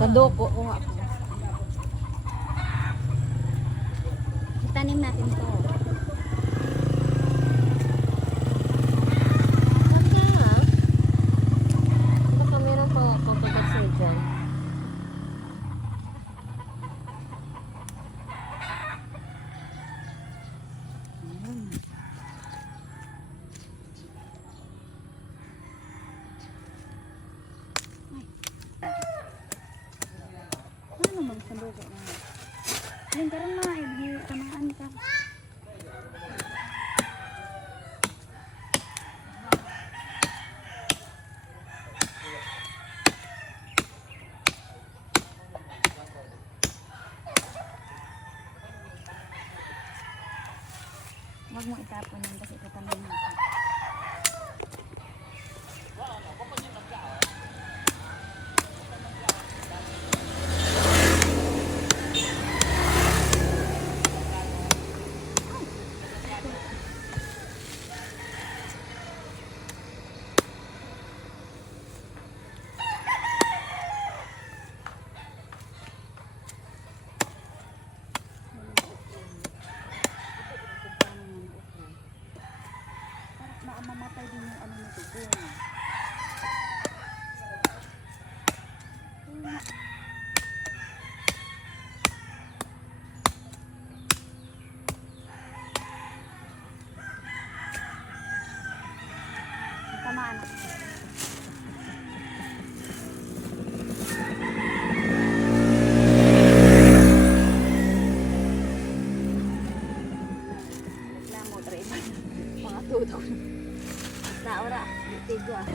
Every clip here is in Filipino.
Sandoko ko nga. Itanim natin to. Saka ha? Baka meron pa pagkagatsi dyan. Ano magsandugo na? Yung karang na, kanaan ka. Huwag mo itapon yan kasi itatanim natin. Mamatay din yung ano nito bunga. Tamaan ako. Reklamo, try ba? Mga tutok. Basta ora, tigo ah.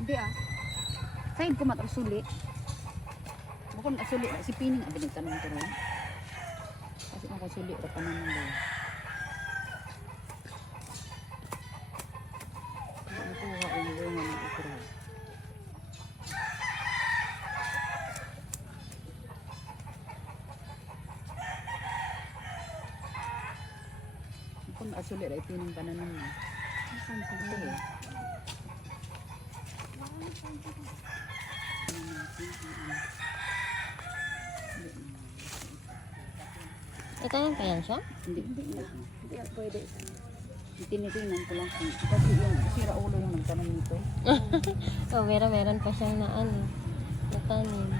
Hindi ah. Side ko matang suli. Bukod na suli na si Pining ang binigtan ng turon. Kasi ako suli o pa naman daw. Nakuha yung bunga ng ukra. Bukod na suli na Pining pa naman. Saan sili? Itanim pa yan siya? Hindi pwede. Tinitingnan ko lang kung kasi yung sira ulo yung nagtanong nito. Oh, meron pa siyang natanim.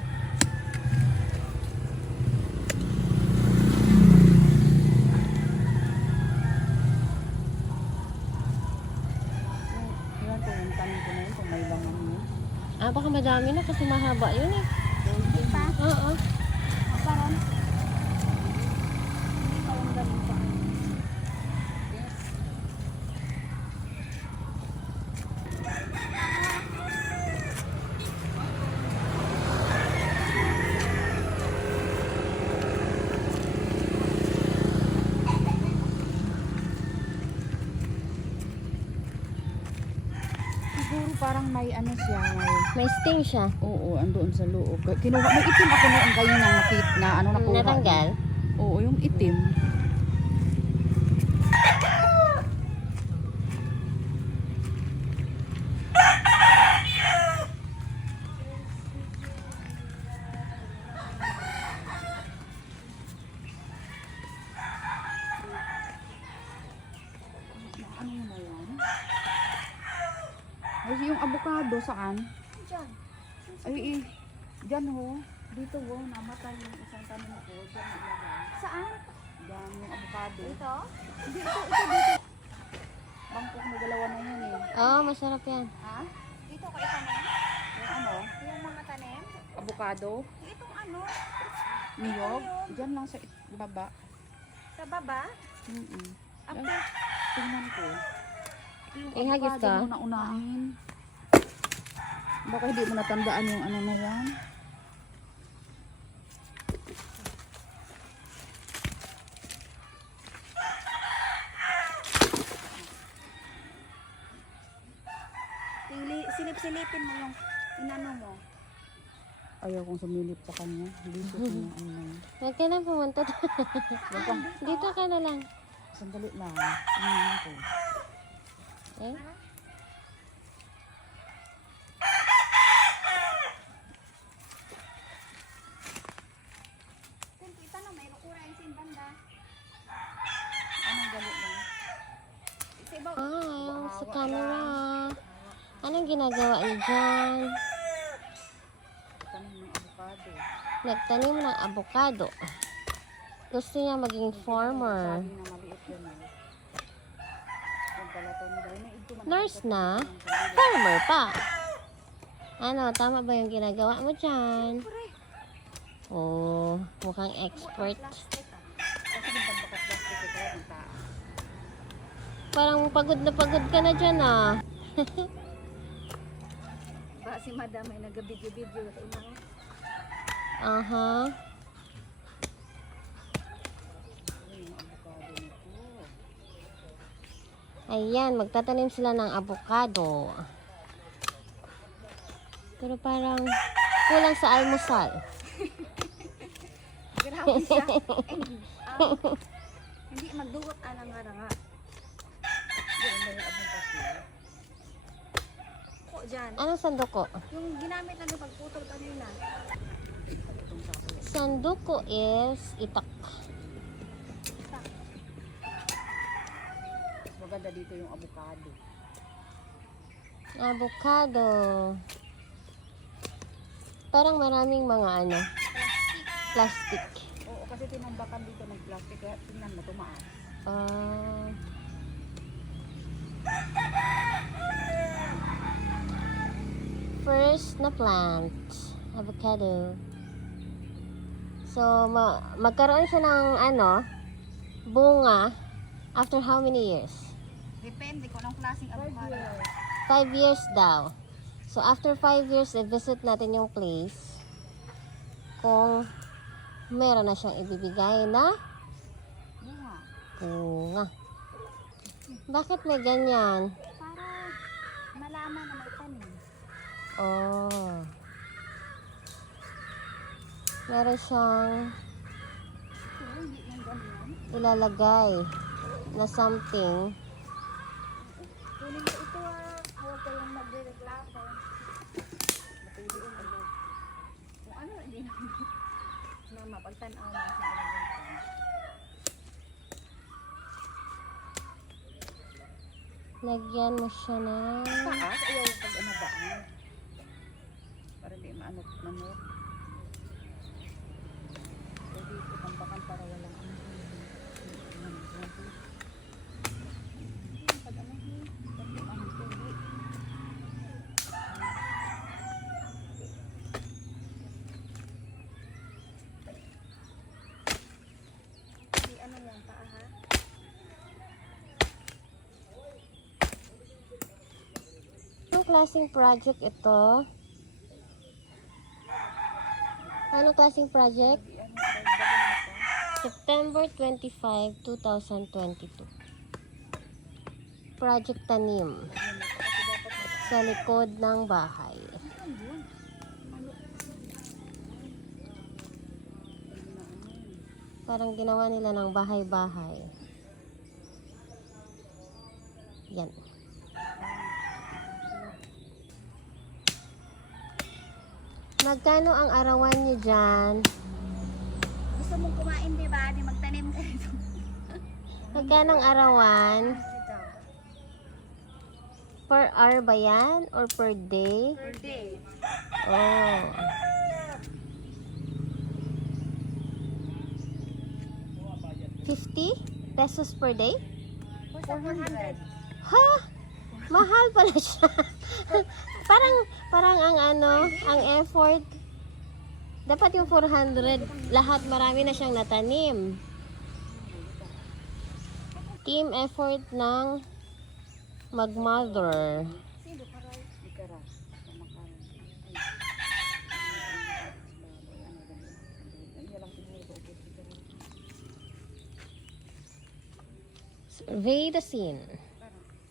Yan ko yung tanong ko na yun kung may laman niya. Ah, baka madami na kasi mahaba yun eh. Pa? Oo. Parang hindi pa yung ganun pa. Siguro parang may ano siya, May sting siya. oo, andoon sa loob. Kinuha, may itim ako noon kayo nang nakit na ano nakuha. Natanggal? Oo, yung itim. Kasi yung avocado saan? Diyan. Ay, dyan ho. Dito ho, namatay yung isang tanim ko. Dyan nilagay. Saan? Dyan yung avocado. Ito? Hindi, ito. Bangkok na dalawa na yan eh. Oh, masarap yan. Ha? Dito ko itanim? Yung ano? Yung mga tanim? Avocado? Itong ano? Niyog? Dyan lang sa baba. Sa baba? After, tingnan ko. Yung Ihagis avocado ka? muna unahin. Baka hindi mo natandaan yung ano na yan. Silip-silipin mo yung inano mo. Ayaw kong sumilip sa kanya. Dito ko yung ano na yun. Huwag ka na pumunta. Dito ka na lang. Sandali lang. Tingnan ko. Eh? Kung itanong, may lukura yung sinbanda. Anong galit lang? Sa iba, Ah, sa camera. Anong ginagawa niyo dyan? Tanim ng avocado. Nagtanim ng avocado. Gusto niya maging farmer. Sabi na maliit yun eh. Yung palaton dahil may ito man. Nurse na? Farmer pa. Ano, tama ba yung ginagawa mo dyan? Oh, mukhang expert. plastic ah. Kasi yung pagbakas-plastic ito yung taas. Parang pagod na pagod ka na dyan ah. Ba si madam ay nag-video-video ito mo. Aha. Ayun yung avocado nito. Ayan, magtatanim sila ng avocado. Pero parang kulang sa almusal. Grabe siya. Hindi magdugot anang nga nga. Doon na yung avocado. Ko dyan. Anong sanduko? Yung ginamit na yung pagputol kanina. Sanduko is itak. Mas maganda dito yung avocado. Avocado. Parang maraming mga ano, plastic. Oo, kasi tinambakan dito ng plastic. Kaya tingnan mo, tumaas. Ah. First na plant, avocado. So, magkaroon siya ng ano, bunga after how many years? Depende kung anong klaseng avocado. 5 years daw. So, after 5 years, i-visit natin yung place kung meron na siyang ibibigay na Bunga. bunga. Bakit may ganyan? Para malaman na may tanim. Oh. Meron siyang Hindi yung ganyan. ilalagay na something. Kunin mo ito ah. Huwag kayong magre-reklamo. Matuli yung ano. Kung ano, hindi namin. Na mapagtanaw na sa ginagawa. Lagyan mo siya ng Taas? Ayaw pag ano ba? Para di manok. Pwede itambakan para walang ano. Pag ano, di ano yan, paa ha? anong klaseng project ito? Anong klaseng project? September 25, 2022. Project Tanim sa likod ng bahay. Parang ginawa nila ng bahay-bahay. Yan. Magkano ang arawan niyo dyan? Gusto mong kumain, di ba? Di magtanim ka ito. Magkano ang arawan? Ito. Per hour ba yan? Or per day? Per day. Oh. ₱50 per day? 400. Ha? Mahal pala siya. parang ang ang effort. Dapat yung 400, lahat marami na siyang natanim. Team effort ng mag-mother. Survey the scene.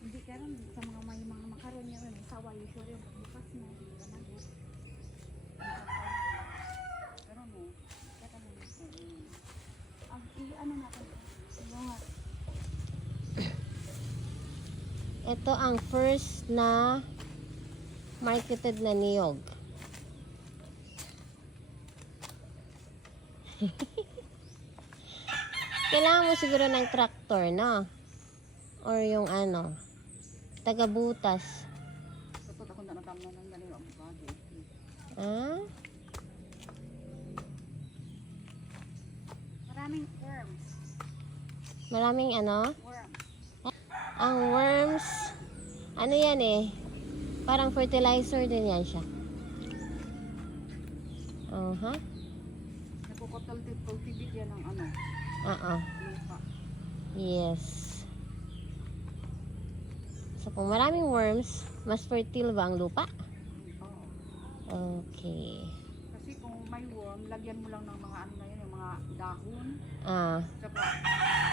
Hindi karon sa mga may mga makaron niya may sawa usually yung pagbukas na hindi ka nagot. Pero mo, kaya mo ang ano natin. Mga Ito ang first na marketed na niyog. Kailangan mo siguro ng tractor, no? Or yung taga-butas. Ito ako na natamnan ng ganito ang body. Ah? Maraming worms. Maraming Worms. Ang worms, yan parang fertilizer din yan siya. Nagkukultivate yan ng Oo. lupa. Yes. So, kung maraming worms, mas fertile ba ang lupa? Oo. Okay. Kasi kung may worm, lagyan mo lang ng mga yung mga dahon. Ah, Tsaka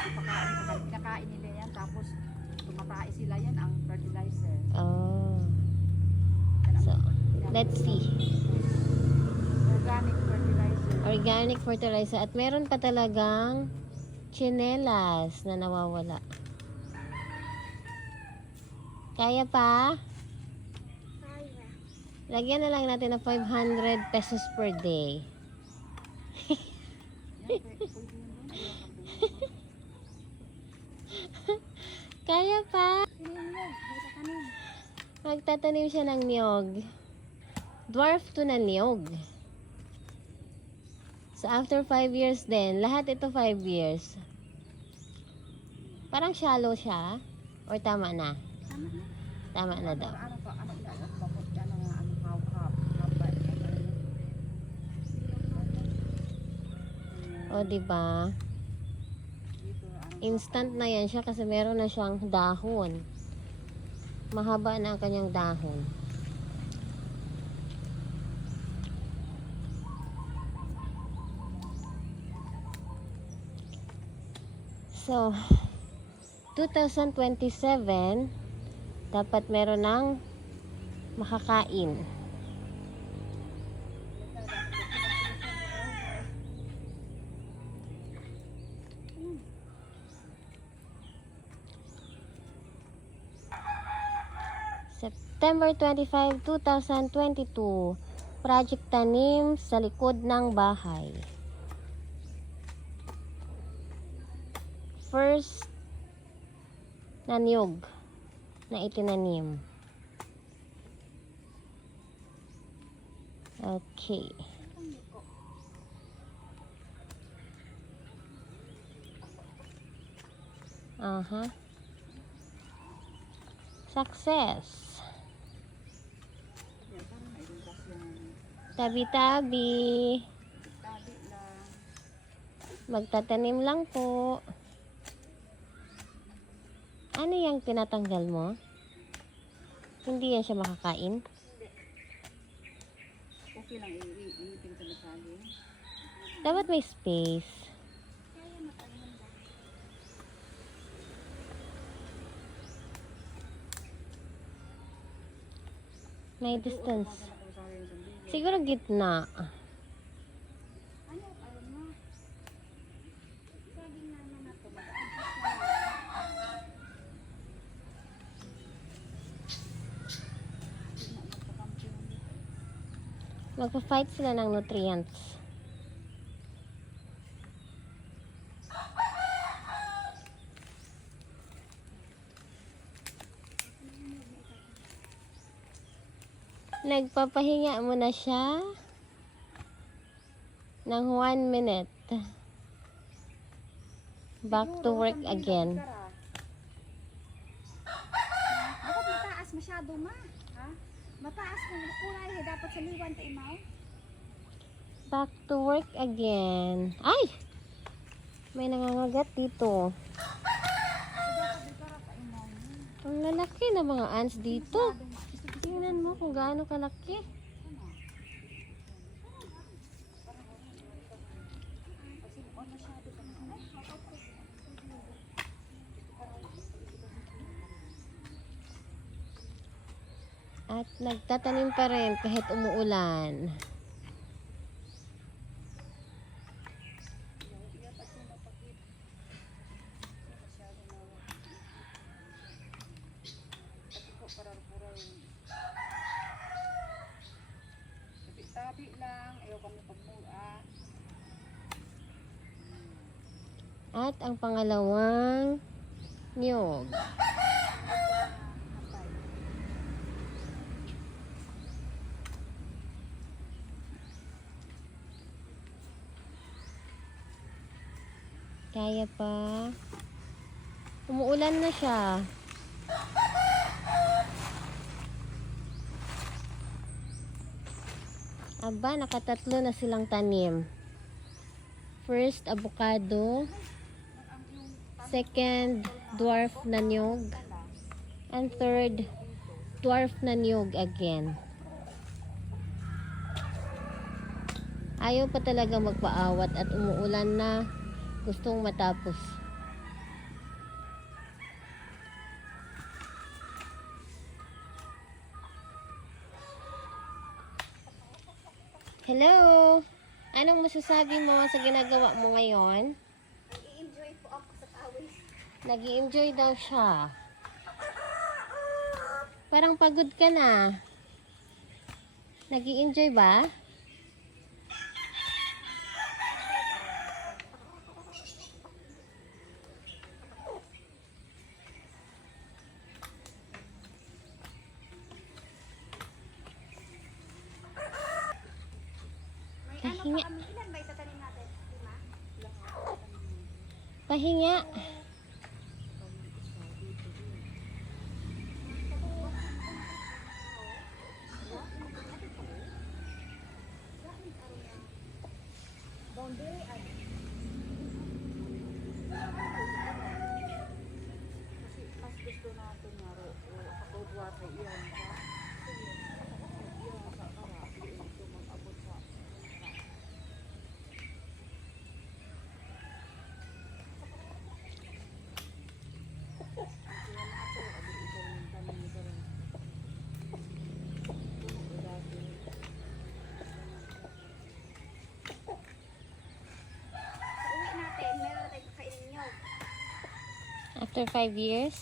ipakain sa kanila. Pinakain nila yan. Tapos tumatay sila yan ang fertilizer. oh. Yan ang So, yan let's ang see. Organic fertilizer. Organic fertilizer. At meron pa talagang tsinelas na nawawala. Kaya pa? Lagyan na lang natin ng ₱500 per day. Yan, pwede yun doon. Kaya pa? Tanim. Magtatanim siya ng niyog. Dwarf to na niyog. So, after 5 years din, lahat ito 5 years. Parang shallow siya. Or tama na? Tama na. Tama na daw. Bakot yan ang hawak. O, diba? Instant na yan siya kasi meron na siyang dahon. Mahaba na ang kanyang dahon. So, 2027, dapat meron ng makakain. September 25, 2022, Project Tanim sa likod ng bahay. First na niyog na itinanim. Okay. Success. Tabi-tabi. Magtatanim lang po. Ano yung tinatanggal mo? Hindi yan siya makakain? Okay lang, iipin sa nasali. Dapat may space. May distance. Siguro gitna. Magpa-fight sila ng nutrients. nagpapahinga muna siya ng 1 minute. Back to work again. Bakit mataas masyado ma? Ha? Mataas kung kulay dapat sa liwan ta imaw. Back to work again. Ay! May nangangagat dito. Ang lalaki na mga ants dito. Tingnan mo kung gaano kalaki. At nagtatanim pa rin kahit umuulan. Tabi lang, ayaw kami pagmula. At ang pangalawang niyog. Kaya pa. Umuulan na siya. Aba, nakatatlo na silang tanim. First, avocado. Second, dwarf na niyog. And third, dwarf na niyog again. Ayaw pa talaga magpaawat at umuulan na. Gustong matapos. Hello! Anong masasabi mo sa ginagawa mo ngayon? Nag-i-enjoy po ako sa pawis. Nag-i-enjoy daw siya. Parang pagod ka na. Nag-i-enjoy ba? Pahinga. Ilan ba itatanim natin? 5? Pahinga. Boundary ay. Kasi mas gusto natin nga ro, sa cold water iyan sa iyan sa kara, ito mag-abot sa Sa uwi natin, meron na tayong kakainin nyo. After 5 years.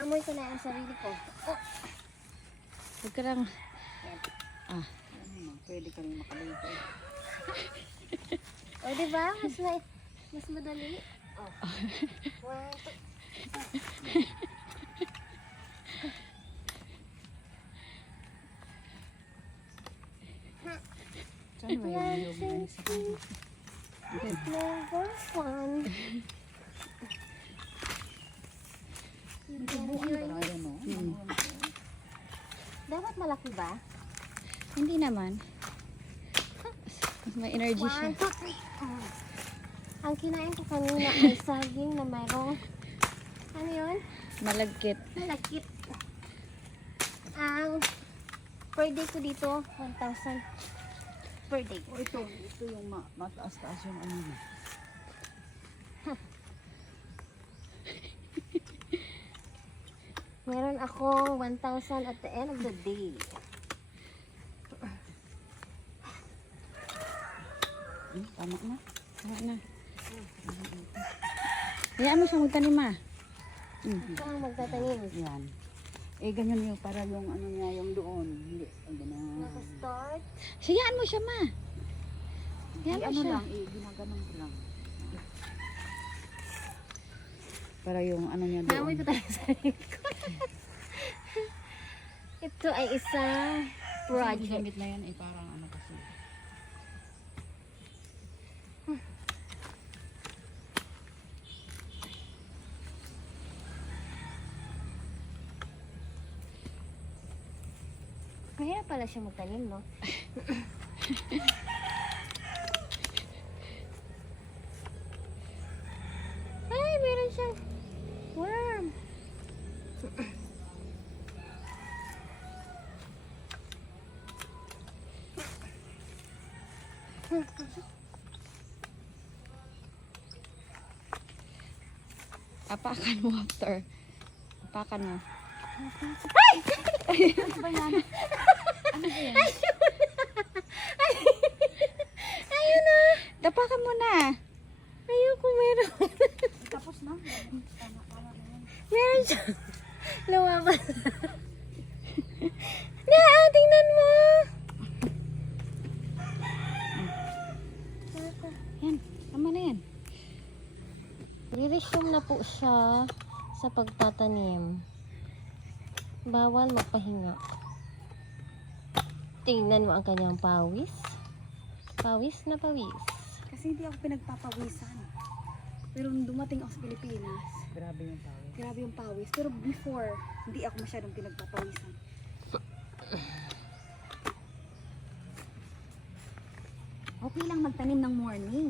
Amoy ko na ang sarili ko. huwag ka lang pwede ka rin makaligo. O, diba? Mas madali. Oh. One, two. Saan ba yung niyog na isa? Number 1. Ayan o. Dapat malaki ba? Hindi naman. May energy siya. 1, 2, 3. Ang kinain ko kanina ay saging na mayroong ano yun? Malagkit. Malakit. Ang per day ko dito 1,000 per day. O ito yung mataas-taas yung ano niya. Meron akong 1,000 at the end of the day. Tama na. Tama na. Hayaan mo siya magtanim ma. Ito ang magtatanim. Yan. Eh, ganyan yung para yung ano niya, yung doon. Hindi. Ganun. Naka-start. Hayaan mo siya ma. Hayaan mo ano siya. lang, ginaganon ko lang. Para yung ano niya Naamoy doon. ko tayo sa sarili ko. Ito ay isang project. Gamit na yan parang ano kasi. Mahirap pala siya magtanim, no? Ay, meron siyang worm. Apakan mo after. Apakan mo. Ayun na. Tapakan mo na. Ayoko meron. Tapos na. Meron siya. Lumabas. Na, tingnan mo. Yan. Tama na yan. Re-resume na po siya sa pagtatanim. Bawal magpahinga. Tingnan mo ang kanyang pawis. Pawis na pawis. Kasi hindi ako pinagpapawisan. Pero nung dumating ako sa Pilipinas, Grabe yung tao. grabe yung pawis. Pero before, hindi ako masyadong pinagpapawisan. Okay lang magtanim ng morning.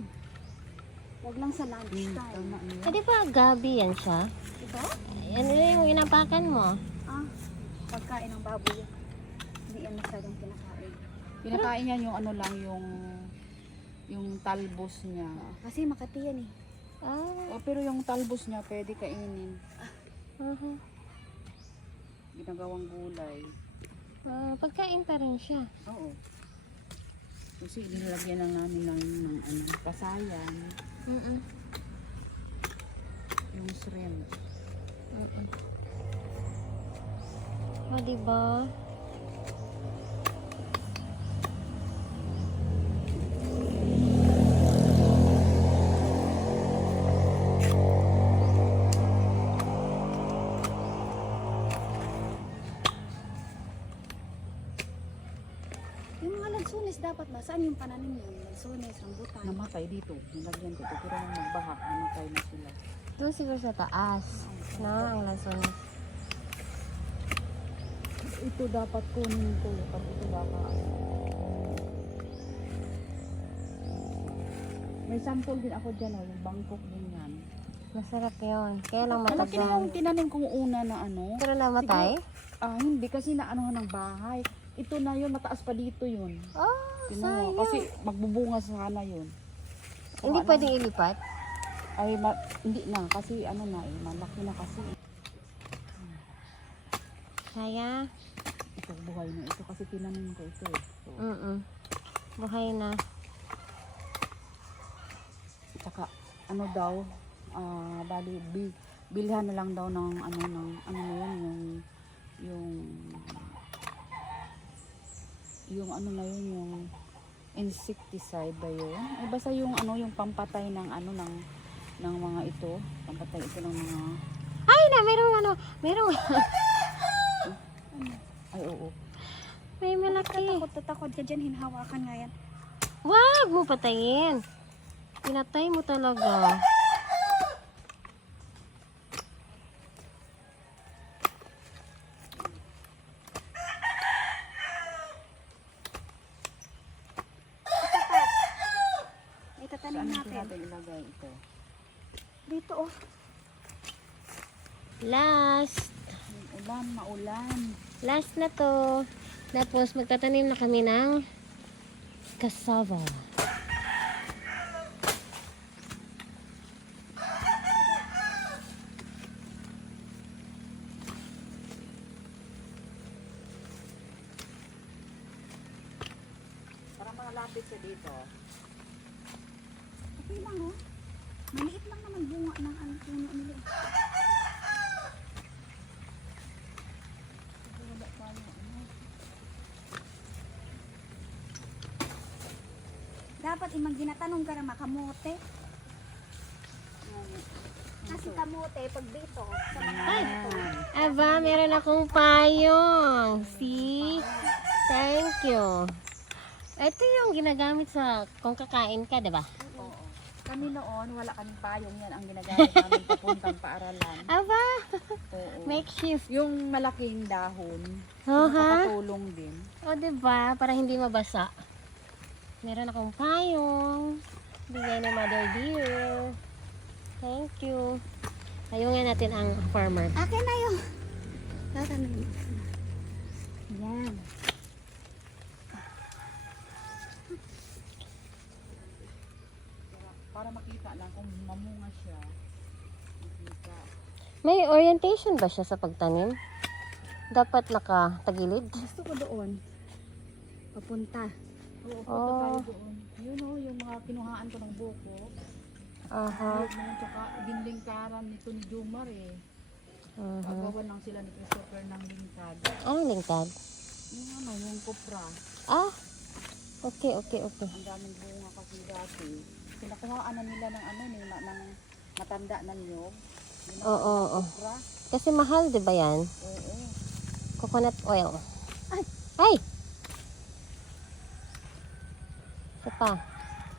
Huwag lang sa lunchtime. Tama na yan. Eh, di ba gabi yan siya? Ito? Yan yung inapakan mo. Ah, pagkain ng baboy. Hindi yan masyadong kinakain. Pinakain niya yung ano lang yung talbos niya. Kasi Makati yan eh. Ah, O, pero yung talbos niya pwede kainin. uh-huh. Ginagawang gulay. Pagkain pa rin siya. Oo. Kasi nilagyan lang namin ng ano, pasayan, Mm-mm. yung shrimp. Mm-mm. O, diba? Yung mga lansunis dapat ba? Saan yung pananim yun? Lansunis, rambutan. Namatay dito. Nilagyan ko ito. Pero nung nagbahak, namatay na sila. Doon siguro sa taas. No, ang lansones. Ito dapat kunin ko. Pag ito baka. May sample din ako dyan. Oh, yung Bangkok din yan. Masarap yun. Kaya lang Malaki na matagal. yung tinanim kong una na ano. Pero namatay? Hindi kasi naanuhan ng bahay. Ito na yun, mataas pa dito yun. Oh, Kinuha. sayang. Kasi magbubunga sana yun. Hindi Ano, pwedeng ilipat? Ay, hindi na. Kasi ano na eh, malaki na kasi. Kaya? Ito, buhay na ito. Kasi tinanim ko ito eh. So, Buhay na. tsaka, ano daw, bali, bilhan na lang daw ng ano na yun, yung ano na yun, yung insecticide ba yun? Ay, basta yung ano, yung pampatay ng ano, ng mga ito. Pampatay ito ng mga, Ay na, merong ay oo. may malaki. Tatakot ka dyan, hinahawakan nga yan. Wag mo patayin. Pinatay mo talaga. Itatanim Saan natin. natin ilagay ito? Dito oh. Last. Ulan, maulan. Last na to. Tapos magtatanim na kami ng cassava. Parang mga lapit siya dito. Okay lang oh. Maliit lang naman bunga ng ano puno nila. Dapat imang ginatanong ka na makamote. kasi kamote pag dito. Sa mga Ay! dito. Aba, meron akong payong. See? Thank you. Ito yung ginagamit sa kung kakain ka, diba? Oo. Kami noon, wala kaming payong, yan ang ginagamit namin papuntang paaralan. Aba, Oo. makeshift. Yung malaking dahon, Oh, ha? nakakatulong din. O, diba? Para hindi mabasa. Meron akong payong. Bigay ni Mother Dear. Thank you. Payungan natin ang farmer. Akin na yung tatanungin. Yan. Para makita lang kung mamunga siya. Makita. May orientation ba siya sa pagtanim? Dapat nakatagilid? Gusto ko doon. Papunta. Oo, punta Oh. tayo doon. Yun o, yung mga kinuhaan ko ng buko. Aha. Yun mo, tsaka dinlingkaran nito ni Jumar eh. Mhm. Pagawan lang sila ni Christopher ng lingkad. Anong lingkad? Yung ano, yung kopra. Ah, okay, okay, okay. Ang daming bunga kasi dati. Pinakuhaan na nila ng ano, ng matanda na niyog. Yung Oo, oo. kopra. Kasi mahal, di ba yan? Oo. Coconut oil. Ay! Ay! Isa pa.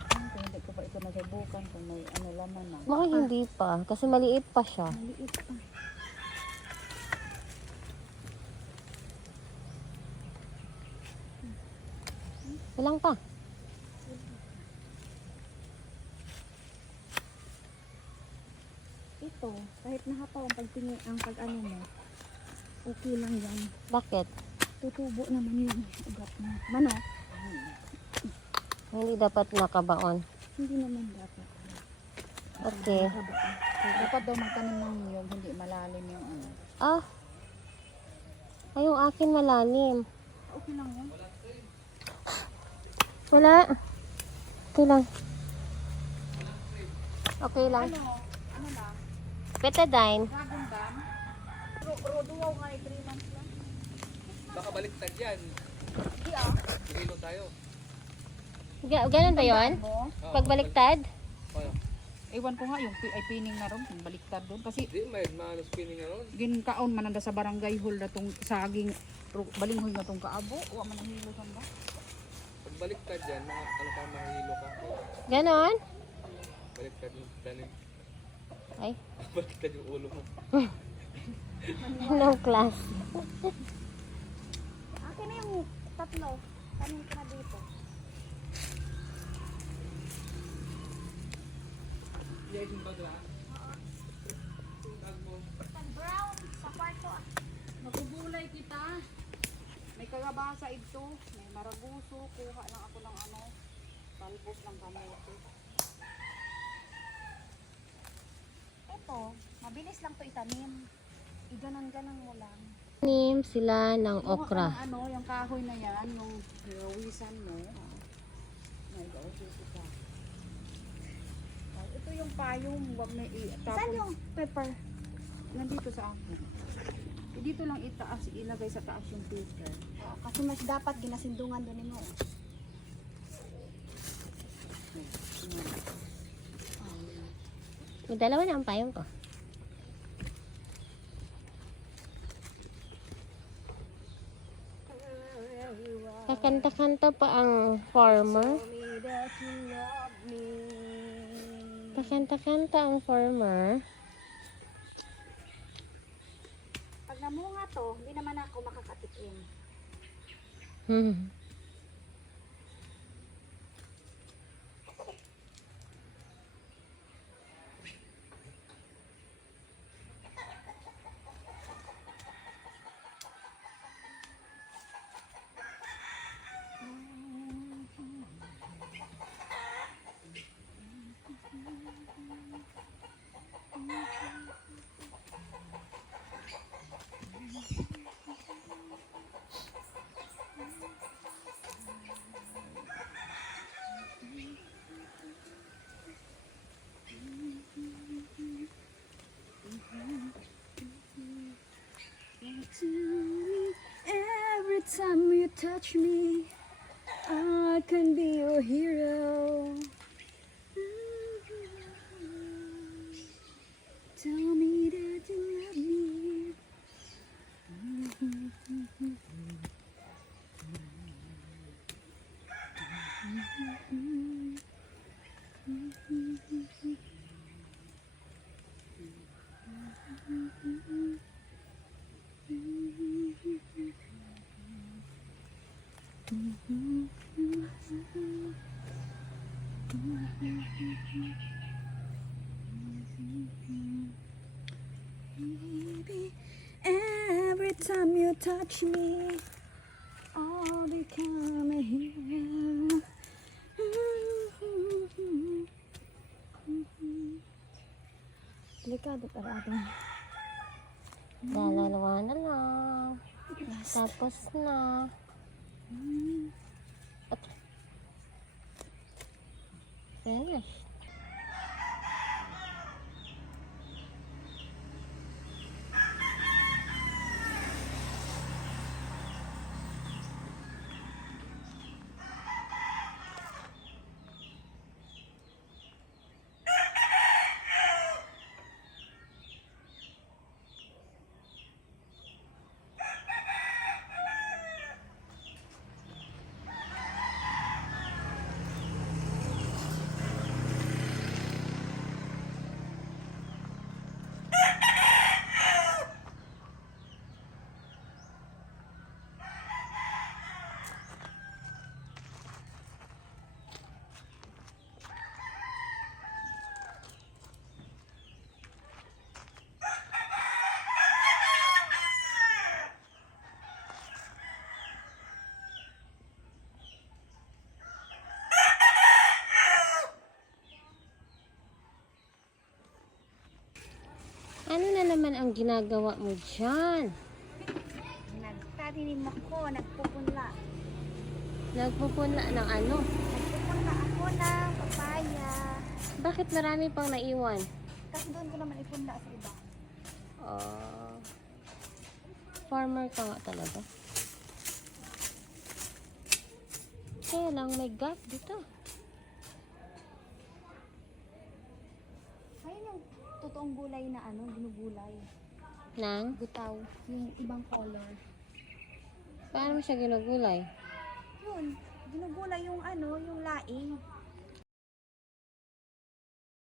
Kung hindi ko pa ito nasubukan kung may ano laman na. Baka hindi pa. Kasi maliit pa siya. Maliit pa. Ilang pa? Ito, kahit nahapaw ang pagtingin, ang pag-ano mo, okay lang yan. Bakit? Tutubo naman yung ugat mo. Mano? Hindi dapat nakabaon. Hindi naman dapat. Okay. Dapat daw magtanim ng niyog, hindi malalim yung ano. Ah! Ay, yung akin malalim. Okay lang yun. Wala. Okay lang. Okay lang. Ano lang? Betadine. Dragon dam. Roduwaw nga eh, 3 months lang. Baka baliktad yan. Hindi ah. Hilo tayo. Ganun ba yun? Mo? Pagbaliktad? Oh, Ewan ko nga yung ay pining na ron, kung baliktad doon. Kasi di, may mga spinning na ron. ginkaon mananda sa barangay hall na tong saging balinghoy na tong kaabo. Wa man ang hilo saan ba? Pag baliktad yan, ano ka, mahilo ka. Ganon? Baliktad yung tanim. Ay, Baliktad yung ulo mo. no class. Akin na yung tatlo. Tanim ko na dito. Yes, yung bagla. Brown sa kwarto. Nakubulay kita. May kagabasa ito, may maraguso, kuha lang ako ng ano, talbos ng kamote. Ito, mabilis lang to itanim. Iganon-ganon mo lang. Nim sila ng Kuha ka okra. ng ano, yung kahoy na yan, yung hawisan mo. May gawin ka. Ito yung payong, wag na Saan yung pepper? nandito sa akin. Dito lang itaas, ilagay sa taas yung paper. Kasi mas dapat ginasindungan doon mo. May dalawa na ang payong ko. Kakanta-kanta pa ang farmer. Kakanta-kanta ang farmer. Pag namunga to, hindi naman ako makakatikim. Hmm. Every time you touch me, I can be your hero. time you touch me, I'll become a hero. Delikado para ating. Dalawa na lang. Tapos na. Okay. Finish. Ano na naman ang ginagawa mo dyan? Nagtatinim ako, nagpupunla. Nagpupunla ng ano? Nagpupunla ako ng papaya. Bakit marami pang naiwan? Kasi doon ko naman ipunla sa iba. Farmer ka nga talaga. Kaya lang may gap dito. Ayun yung totoong gulay na ano, ginugulay. Nang? Gutaw, yung ibang color. Paano mo siya ginugulay? Yun, ginugulay yung ano, yung laing.